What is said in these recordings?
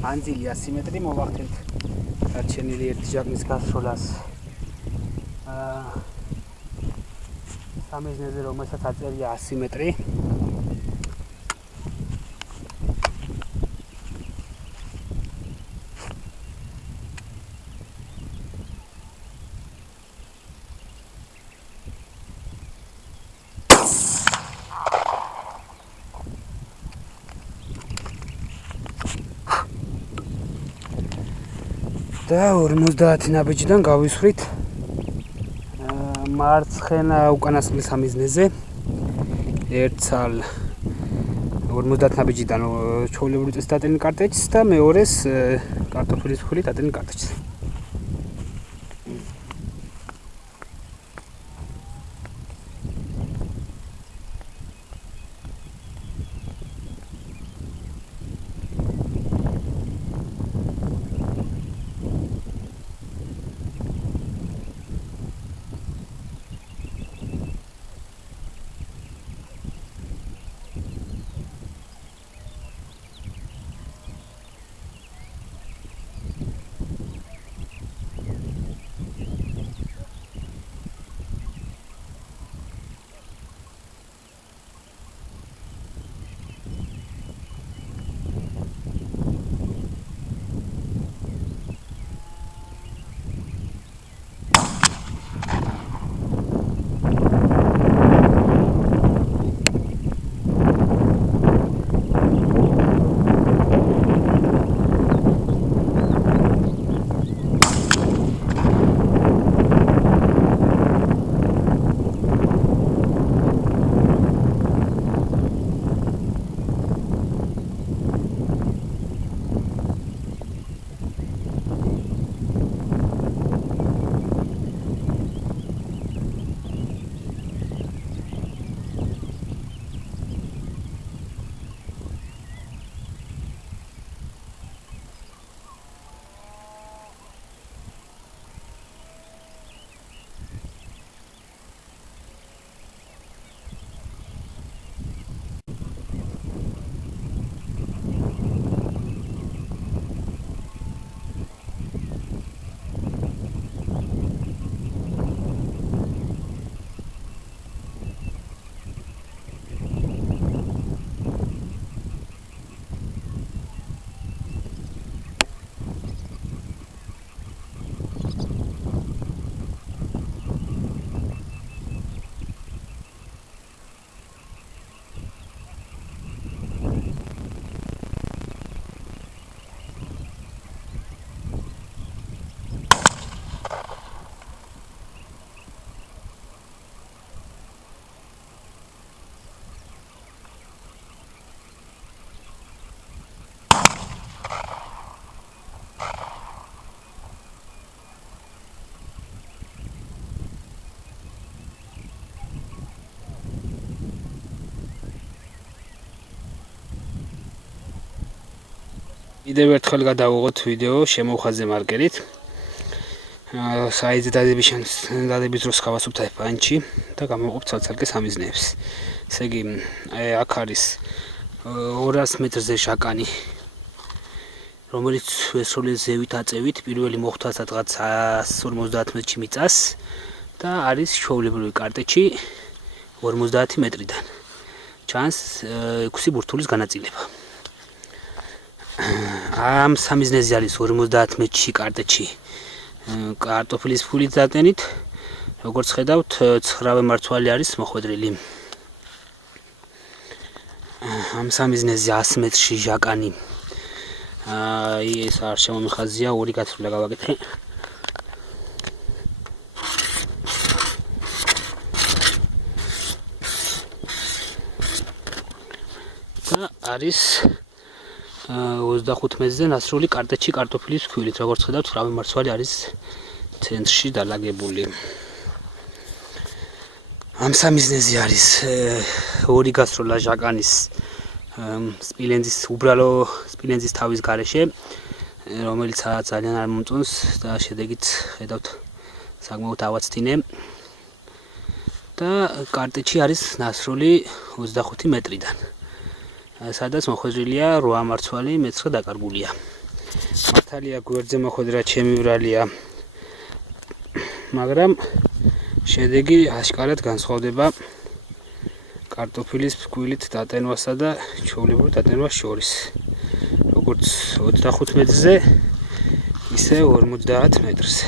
ანძილი 100 მეტრი მოვახდენთ დარჩენილი ერთი ჟაგნის გასროლას. სამიზნეზე რომელსაც აწერია 100 მეტრი. და 50 ნაბიჯიდან გავისვრით მარცხენა უკანასკნელ სამიზნეზე ერთ ცალ 50 ნაბიჯიდან ჩვეულებრივი წესით დატენილ კარტეჯს და მეორეს კარტოფილის ფხვილით დატენილ კარტეჯს. კიდევ ერთხელ გადავიღოთ ვიდეო შემოვხაზე მარკერით. საიძე დადების დროს გავასვამთ აი პანჩი და გამოვყოფ ცალ-ცალკე სამიზნეებს. ესე იგი, აქ არის 200 მეტრზე ჟაკანი, რომელიც ესროლის ზევით აწევით პირველი მოხვდა სადღაც 150 მეტრში მიწას და არის ჩვეულებრივი კარტეჯი 50 მეტრიდან. ჩანს 6 ბურთულის განაწილება. ამ სამიზნეზე არის 50 მეტრში კარტეჯი კარტოფილის ფხვილით დატენით. როგორც ხედავთ, 9 მარცვალი არის მოხვედრილი. ამ სამიზნეზე 100 მეტრში ჟაკანი. ეს არ შემომიხაზია, ორი გასროლა გავაკეთე. და არის 25 მეტრზე ნასრული კარტეჯი კარტოფილის ფხვილით. როგორც ხედავთ, 9 მარცვალი არის ცენტრში დალაგებული. ამ სამიზნეზე არის ორი გასროლა ჟაკანის სპილენძის უბრალო სპილენძის თავის გარეშე, რომელიც ძალიან არ მომწონს და შედეგით ხედავთ საკმაოდ ავაცდინე. და კარტეჯი არის ნასრული 25 მეტრიდან. სადაც მოხვედრილია 8 მარცვალი მეცხრე დაკარგულია. მართალია გვერდზე მოხვედრა ჩემი ვრალია, მაგრამ შედეგი აშკარად განსხვავდება კარტოფილის ფქვილით დატენვასა და ჩვეულებრივ დატენვას შორის. როგორც 25 მეტრზე, ისე 50 მეტრზე.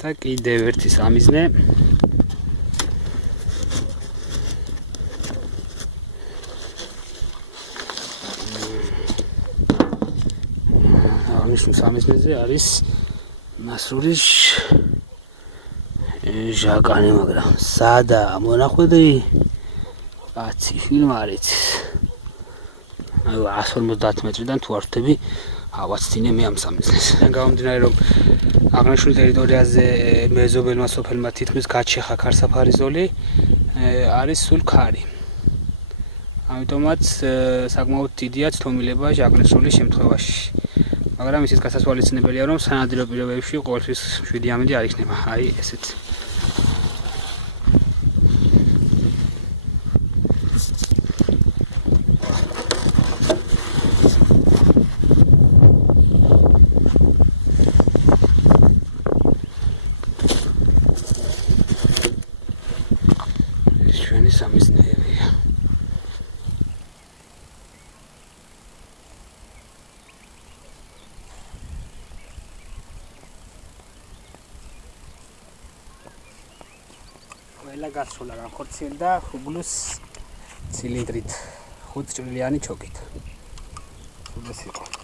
და კიდევ ერთი სამიზნე. სამიზნეზე არის მასური ჟაკანი, მაგრამ სადაა მონახვედრი? კაცი ფილმ არ იცის. აი 150 მეტრიდან თუ არ ვხვდები, ავაცდინე მე ამ სამიზნეს. გამომდინარე რომ აღნიშნულ ტერიტორიაზე მეზობელმა სოფელმა თითქმის გაჩეხა ქარსაფარი ზოლი, არის სულ ქარი. ამიტომაც საკმაოდ დიდია თომილება ჟაგნესროლის შემთხვევაში. მაგრამ ისიც გასასვალისწინებელია, რომ სანადირო პირობებში ყოველთვის 7 ამინდი არ იქნება. აი ესეთ. ეს ჩვენი სამიზნეებია. ყველა გასროლა განხორციელდა ხუბლუს ცილინდრით 5 ჭრილიანი ჩოკით. ეს იყო.